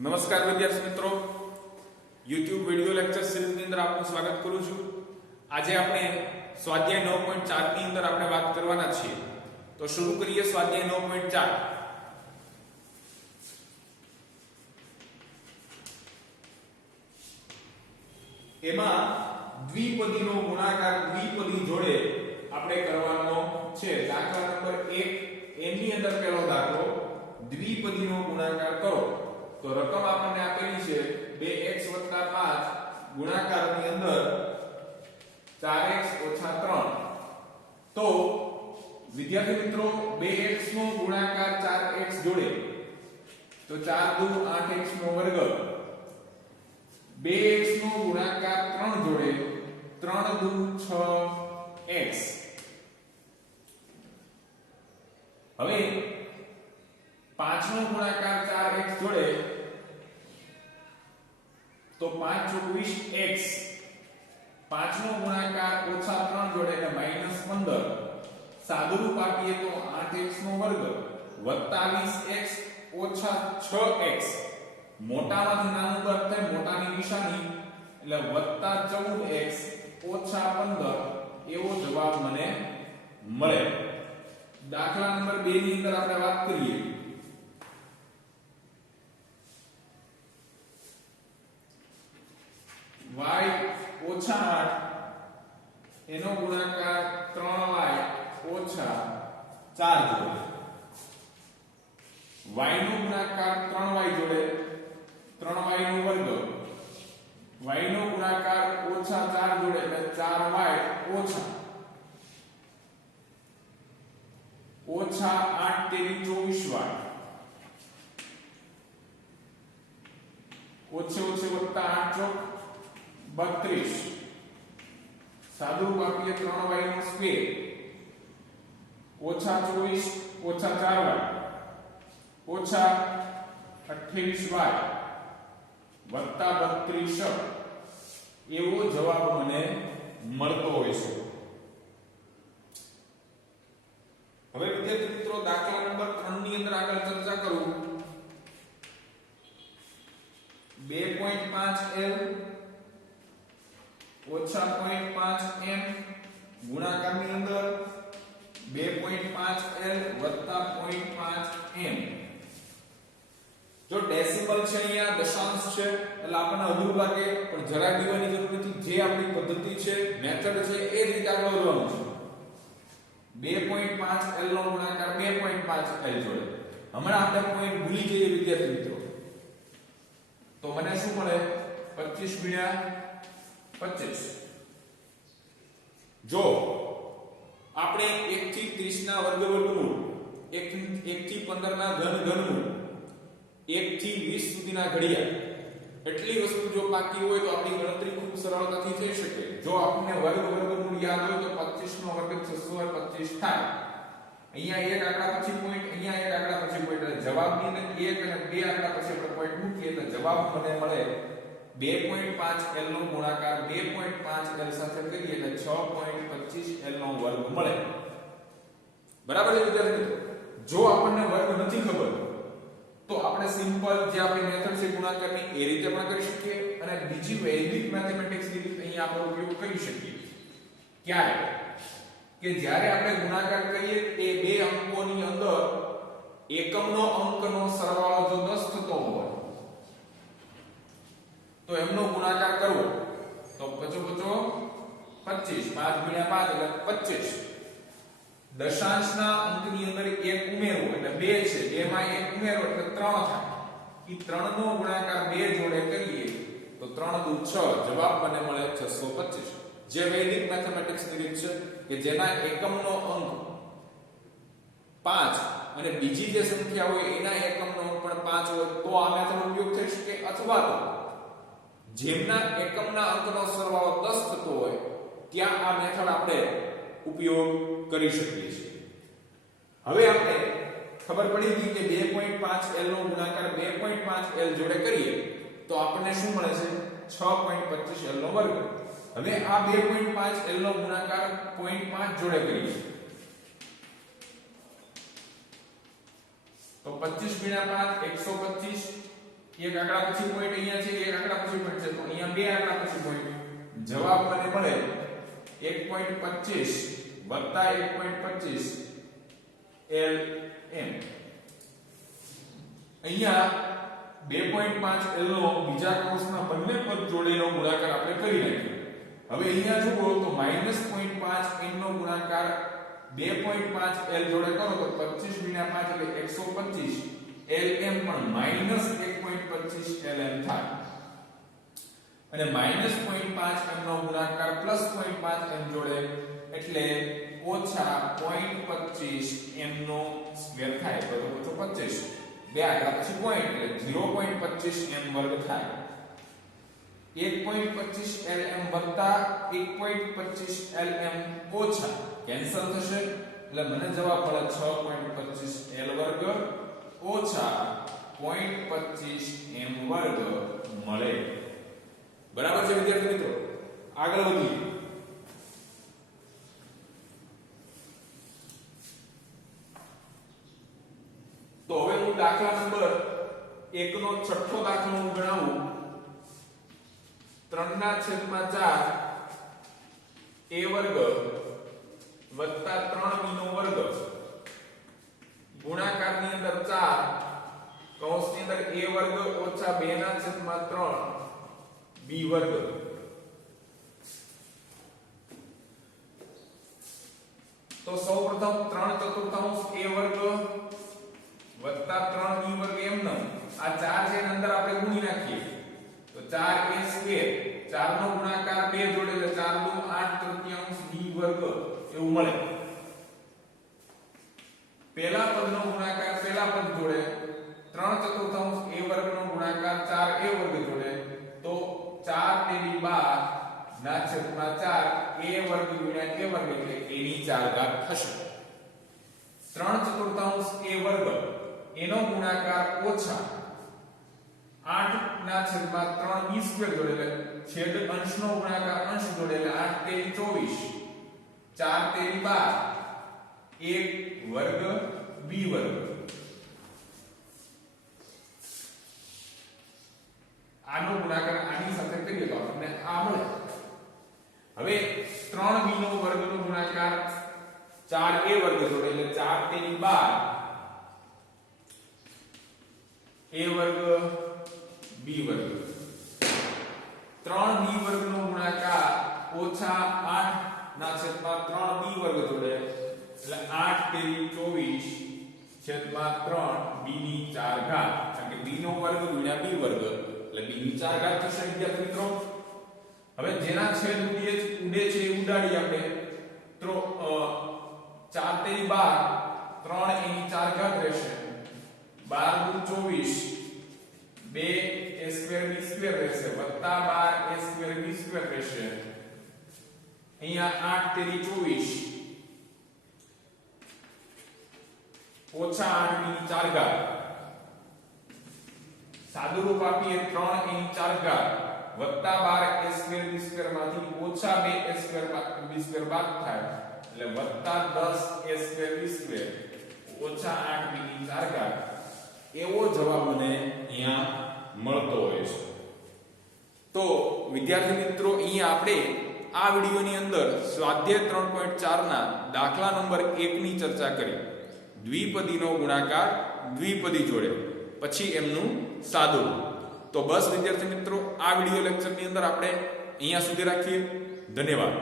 નમસ્કાર વિદ્યાર્થી મિત્રો, YouTube વિડિયો લેક્ચર સિરીઝની અંદર આપનું સ્વાગત કરું છું. આજે આપણે સ્વાધ્યાય 9.4 ની અંદર આપણે વાત કરવાના છીએ. તો શરૂ કરીએ સ્વાધ્યાય 9.4. એમાં દ્વિપદીનો ગુણાકાર દ્વિપદી જોડે આપણે કરવાનો છે. દાખલા નંબર 1 એની અંદર પહેલો દાખલો, દ્વિપદીનો ગુણાકાર કરો. તો રકમ આપણને આપેલી છે 2x 5 ગુણાકારની અંદર 4x - 3. તો વિદ્યાર્થી મિત્રો 2x નો ગુણાકાર 4x જોડે તો 4 દુ 8x નો વર્ગ, 2x નો ગુણાકાર 3 જોડે 3 દુ 6x. હવે 5 નો ગુણાકાર 4x જોડે તો 5 * 24x. 5 નો ગુણાકાર -3 જોડે એટલે -15. સાદુરૂપ આપીએ તો 8x નો વર્ગ વત્તા 20x ઓછા 6x. મોટામાંથી નાનું બાદ થાય, મોટાની નિશાની એટલે વત્તા 14x ઓછા 15 એવો જવાબ મને મળે. દાખલા નંબર 2 ની અંદર આપણે વાત કરીએ. y ઓછા 8 એનો ગુણાકાર 3y ઓછા 4 જોડે. y નો ગુણાકાર 3y જોડે 3y નો વર્ગ, y નો ગુણાકાર ઓછા 4 જોડે એટલે 4y ઓછા 8 તેરી 24y ઓછે ઓછે વત્તા 8 ચોક 32. સાદુરૂપ આપીએ 3y નો સ્ક્વેર ઓછા 24 ઓછા 4y ઓછા 28y વત્તા 32 એવો જવાબ મને મળતો હોય છે. હવે વિદ્યાર્થી મિત્રો દાખલા નંબર 3 ની અંદર આગળ ચર્ચા કરું. 2.5l ઓછા 0.5m ગુણાકારની અંદર 2.5l વત્તા 0.5m. જો ડેસિમલ છે, અહીંયા દશાંશ છે એટલે આપણને અઘરું લાગે, પણ જરા દીવાની જરૂર નથી. જે આપણી પદ્ધતિ છે, મેથડ છે, એ રીતે આગળ વધવાનું છે. 2.5l નો ગુણાકાર 2.5l જોડે. હમણાં આપણે પોઈન્ટ ભૂલી જઈએ વિદ્યાર્થી મિત્રો, તો મને શું મળે? 25 * 25. જો આપણે 1 થી 30 ના વર્ગમૂળ, 1 થી 15 ના ઘનમૂળ, 1 થી 20 સુધીના ઘડિયા, એટલી વસ્તુ જો બાકી હોય તો આપણી ગણતરી ખૂબ સરળતાથી થઈ શકે. જો આપણને વર્ગમૂળ યાદ હોય તો 25 નો વર્ગ 625 થાય. અહીંયા એક આંકડા પછી પોઈન્ટ, અહીંયા એક આંકડા પછી પોઈન્ટ, એટલે જવાબની અંદર 1 અને 2 આંકડા પછી આપણે પોઈન્ટ મૂકીએ એટલે જવાબ મને મળે 2.5l નો ગુણાકાર 2.5l સાથે કરીએ એટલે 6.25l નો વર્ગ મળે. બરાબર છે વિદ્યાર્થી મિત્રો? જો આપણને વર્ગ નથી ખબર તો આપણે સિમ્પલ જે આપણી મેથડ છે ગુણાકારની એ રીતે પણ કરી શકીએ, અને બીજી વૈદિક મેથેમેટિક્સ ની રીત અહીંયા આપણે ઉપયોગ કરી શકીએ. ક્યારે? કે જ્યારે આપણે ગુણાકાર કરીએ તે બે અંકોની અંદર એકમનો અંકનો સરવાળો જો 10 થતો હોય તો એમનો ગુણાકાર કરવો. તો 25 5 * 5 એટલે 25. દશાંશના અંકની અંદર 1 ઉમેરવો એટલે 2 છે, 2 માં 1 ઉમેરો એટલે 3 થાય. ઈ 3 નો ગુણાકાર 2 જોડે કરીએ તો 3 દુ 6, જવાબ મને મળે 625. જે વૈદિક મેથેમેટિક્સ ની રીત છે કે જેના એકમનો અંક 5 અને બીજી જે સંખ્યા હોય એના એકમનો અંક પણ 5 હોય તો આ મેથડ ઉપયોગ થઈ શકે, અથવા તો જેમના એકમના અંકનો સરવાળો 10 થતો હોય ત્યાં આ મેથડ આપણે ઉપયોગ કરી શકીએ છીએ. હવે આપણે ખબર પડી ગઈ કે 2.5l નો ગુણાકાર 2.5l જોડે કરીએ તો આપણને શું મળે છે? 6.25l નો વર્ગ. હવે આ 2.5l નો ગુણાકાર 0.5 જોડે કરીએ તો 25 * 5 125 એક આંકડા પછી પોઈન્ટ અહીંયા છે, એક આંકડા પછી પોઈન્ટ છે, તો અહીંયા બે આંકડા પછી પોઈન્ટ. જવાબ મને મળે 1.25 વત્તા 1.25 LM. અહીંયા 2.5 L નો બીજા કૌંસના બંને પદ જોડેનો ગુણાકાર આપણે કરી નાખ્યો. હવે અહીંયા જુઓ તો -0.5 n નો ગુણાકાર 2.5 L જોડે કરો તો 25 × 5 એટલે 125 LM પણ -1.25 LM થાય. અને -0.5 m નો ગુણાકાર +0.5 m જોડે એટલે -0.25 m નો સ્ક્વેર થાય. તો 25 બે આંકડા પછી પોઈન્ટ એટલે 0.25 m વર્ગ થાય. 1.25 LM વત્તા 1.25 LM ઓછા કેન્સલ થશે એટલે મને જવાબ મળે 6.25 L વર્ગ ઓછા 0.25 m વર્ગ મળે. બરાબર છે વિદ્યાર્થી મિત્રો? આગળ વધીએ. તો હવે હું દાખલા નંબર 1 નો છઠ્ઠો દાખલો હું ગણાવું. 3/4 a વર્ગ વત્તા 3b નો વર્ગ ગુણાકારની અંદર 4 કૌંસની અંદર a વર્ગ ઓછા 2/3 b વર્ગ. તો સૌપ્રથમ 3/4 a વર્ગ વત્તા 3b વર્ગ એમનો આ 4 છે એની અંદર આપણે ગુણી નાખીએ તો 4a સ્ક્વેર 4 નો ગુણાકાર 2 જોડે એટલે 4 નું 8/3 b વર્ગ એવું મળે. પહેલા પદનો ગુણાકાર પહેલા પદ જોડે 3/4 a વર્ગ નો ગુણાકાર 4a વર્ગ જોડે તો 4 તેરી 12 ના છેદમાં 4 a વર્ગ ગુણ્યા a વર્ગ એટલે a ની 4 ઘાત થશે. 3/4 a વર્ગ એનો ગુણાકાર ઓછા 8 ના છેદમાં 3 b સ્ક્વેર જોડે એટલે છેદ અંશનો ગુણાકાર અંશ જોડે એટલે 8 તેરી 24 4 તેરી 12 1 વર્ગ b વર્ગ. આનો ગુણાકાર આની સાથે કરીએ તો આપણને આ મળે. હવે 3b નો વર્ગનો ગુણાકાર 4a વર્ગ જોડે એટલે 4 તેરી 12 a વર્ગ b વર્ગ. 3b વર્ગનો ગુણાકાર ઓછા 8 ના છેદમાં 3b વર્ગ જોડે એટલે 8 તેરી 24 છેદમાં 3 b ની 4 ઘાત કારણ કે b નો વર્ગ ગુણ્યા b વર્ગ એટલે b ની 4 ઘાત થશે વિદ્યાર્થી મિત્રો. હવે જેના છેદ ઉડે છે એ ઉડાડી આપણે તો 4 તેરી 12 3 એની 4 ઘાત રહેશે 12 × 24 2 a સ્ક્વેર b સ્ક્વેર રહેશે વત્તા 12 a સ્ક્વેર b સ્ક્વેર રહેશે. અહીંયા 8 તેરી 24 ઓછા 8 ની 4 ઘાત સાદુરૂપ આપીએ 3 એની 4 ઘાત વત્તા 12 a સ્ક્વેર b સ્ક્વેર માંથી ઓછા 2 a સ્ક્વેર b સ્ક્વેર બાદ થાય એટલે વત્તા 10 a સ્ક્વેર b સ્ક્વેર ઓછા 8 b ની 4 ઘાત એવો જવાબ મને અહીંયા મળતો હોય છે. તો વિદ્યાર્થી મિત્રો અહીંયા આપણે આ વિડિયોની અંદર સ્વાધ્યાય 3.4 ના દાખલા નંબર 1 ની ચર્ચા કરી. દ્વિપદીનો ગુણાકાર દ્વિપદી જોડે પછી એમનું સાદું. તો બસ વિદ્યાર્થી મિત્રો આ વિડિયો લેક્ચરની અંદર આપણે અહીંયા સુધી રાખીએ. ધન્યવાદ.